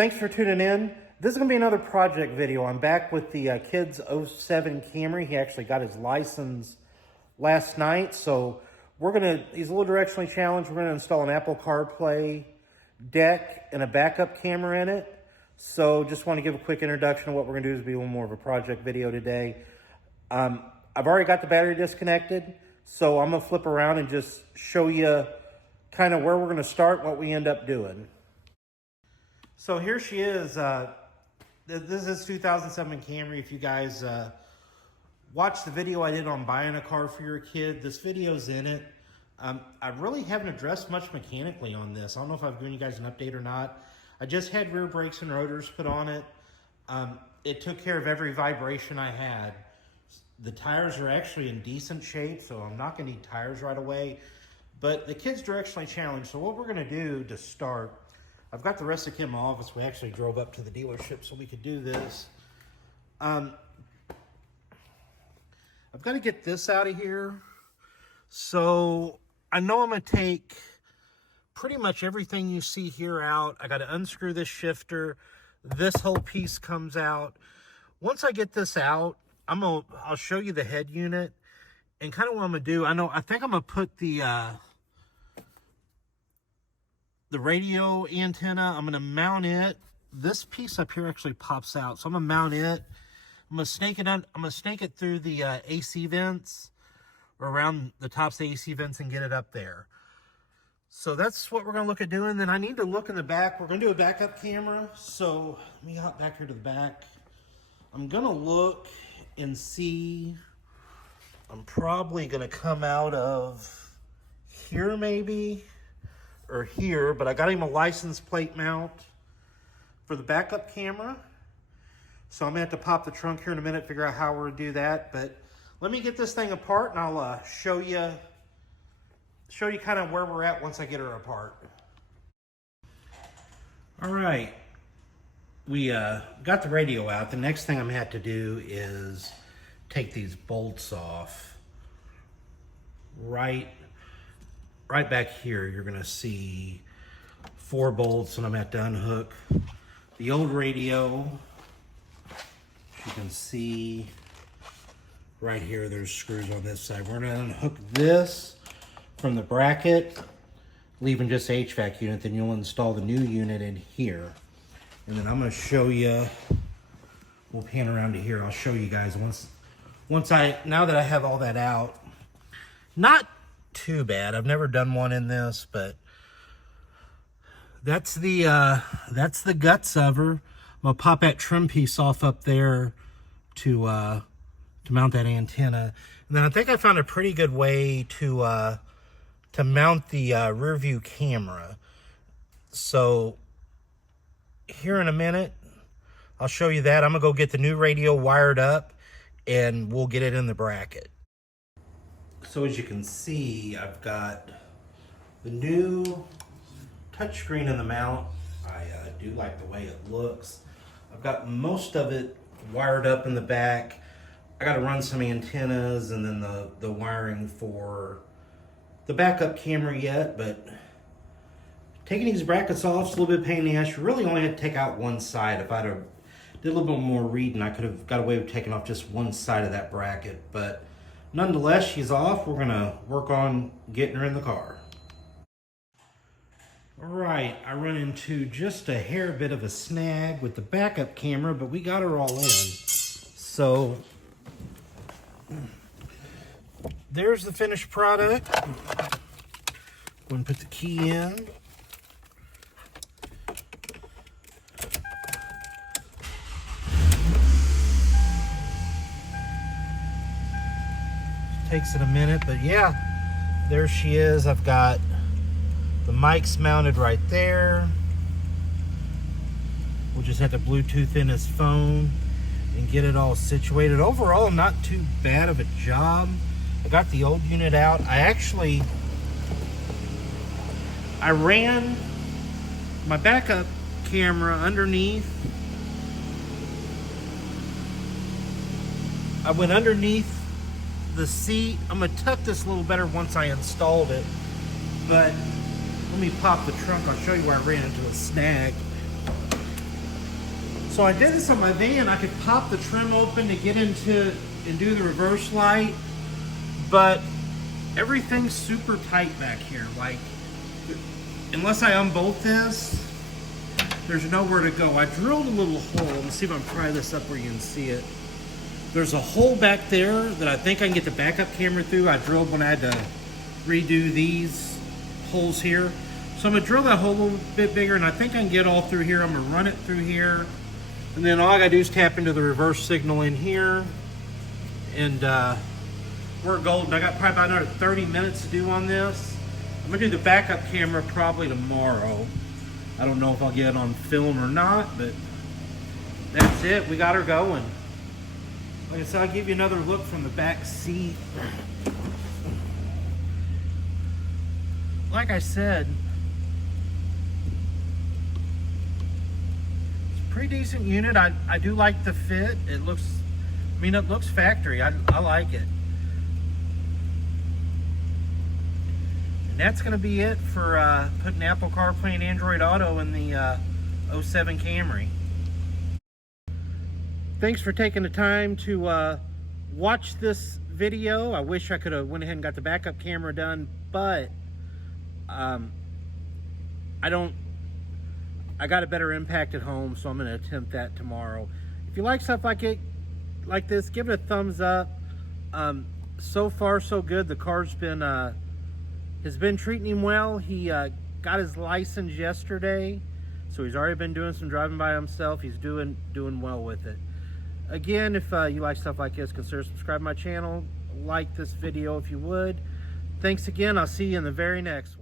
Thanks for tuning in. This is going to be another project video. I'm back with the kid's '07 Camry. He actually got his license last night. So he's a little directionally challenged. We're going to install an Apple CarPlay deck and a backup camera in it. So just want to give a quick introduction of what we're going to do. Is be a little more of a project video today. I've already got the battery disconnected. So I'm going to flip around and just show you kind of where we're going to start, what we end up doing. So here she is. This is 2007 Camry. If you guys watched the video I did on buying a car for your kid, this video's in it. I really haven't addressed much mechanically on this. I don't know if I've given you guys an update or not. I just had rear brakes and rotors put on it. It took care of every vibration I had. The tires are actually in decent shape, so I'm not gonna need tires right away. But the kid's directionally challenged, so what we're gonna do to start, I've got the rest of the kit in my office. We actually drove up to the dealership so we could do this. I've got to get this out of here. So I know I'm going to take pretty much everything you see here out. I got to unscrew this shifter. This whole piece comes out. Once I get this out, I'll show you the head unit and kind of what I'm going to do. I think I'm going to put the radio antenna, I'm going to mount it. This piece up here actually pops out, so I'm going to mount it. I'm going to snake it through the AC vents, or around the tops of the AC vents, and get it up there. So that's what we're going to look at doing. Then I need to look in the back. We're going to do a backup camera. So let me hop back here to the back. I'm going to look and see. I'm probably going to come out of here maybe, or here, but I got him a license plate mount for the backup camera. So I'm gonna have to pop the trunk here in a minute, figure out how we're gonna do that. But let me get this thing apart and I'll show you kind of where we're at once I get her apart. All right, we got the radio out. The next thing I'm gonna have to do is take these bolts off. Right back here, you're gonna see 4 bolts, and I'm gonna have to unhook the old radio. As you can see right here, there's screws on this side. We're gonna unhook this from the bracket, leaving just the HVAC unit. Then you'll install the new unit in here. And then I'm gonna show you, we'll pan around to here. I'll show you guys now that I have all that out. Not too bad. I've never done one in this, but that's the guts of her. I'm gonna pop that trim piece off up there to mount that antenna. And then I think I found a pretty good way to mount the rear view camera. So here in a minute, I'll show you that. I'm gonna go get the new radio wired up and we'll get it in the bracket. So as you can see, I've got the new touchscreen in the mount. I do like the way it looks. I've got most of it wired up in the back. I got to run some antennas and then the wiring for the backup camera yet, but taking these brackets off is a little bit of a pain in the ass. You really only had to take out one side. If I'd have did a little bit more reading, I could have got away with taking off just one side of that bracket, but nonetheless, she's off. We're gonna work on getting her in the car. All right, I run into just a hair bit of a snag with the backup camera, but we got her all in. So there's the finished product. Go and put the key in. Takes it a minute, but yeah, there she is. I've got the mics mounted right there. We'll just have to Bluetooth in his phone and get it all situated. Overall, not too bad of a job. I got the old unit out. I ran my backup camera underneath. I went underneath the seat. I'm gonna tuck this a little better once I installed it, but let me pop the trunk. I'll show you where I ran into a snag. So I did this on my van. I could pop the trim open to get into and do the reverse light, but everything's super tight back here. Like, unless I unbolt this, there's nowhere to go. I drilled a little hole. Let's see if I can pry this up where you can see it. There's a hole back there that I think I can get the backup camera through. I drilled when I had to redo these holes here. So I'm gonna drill that hole a little bit bigger, and I think I can get all through here. I'm gonna run it through here, and then all I gotta do is tap into the reverse signal in here, and we're golden. I got probably about another 30 minutes to do on this. I'm gonna do the backup camera probably tomorrow. I don't know if I'll get it on film or not, but that's it. We got her going. Like I said, I'll give you another look from the back seat. Like I said, it's a pretty decent unit. I do like the fit. It looks, I mean, it looks factory. I like it. And that's going to be it for putting Apple CarPlay and Android Auto in the 07 Camry. Thanks for taking the time to watch this video. I wish I could have went ahead and got the backup camera done, but I got a better impact at home, so I'm going to attempt that tomorrow. If you like stuff like this, give it a thumbs up. So far, so good. The car's been has been treating him well. He got his license yesterday, so he's already been doing some driving by himself. He's doing well with it. Again, if you like stuff like this, consider subscribing to my channel. Like this video if you would. Thanks again. I'll see you in the very next one.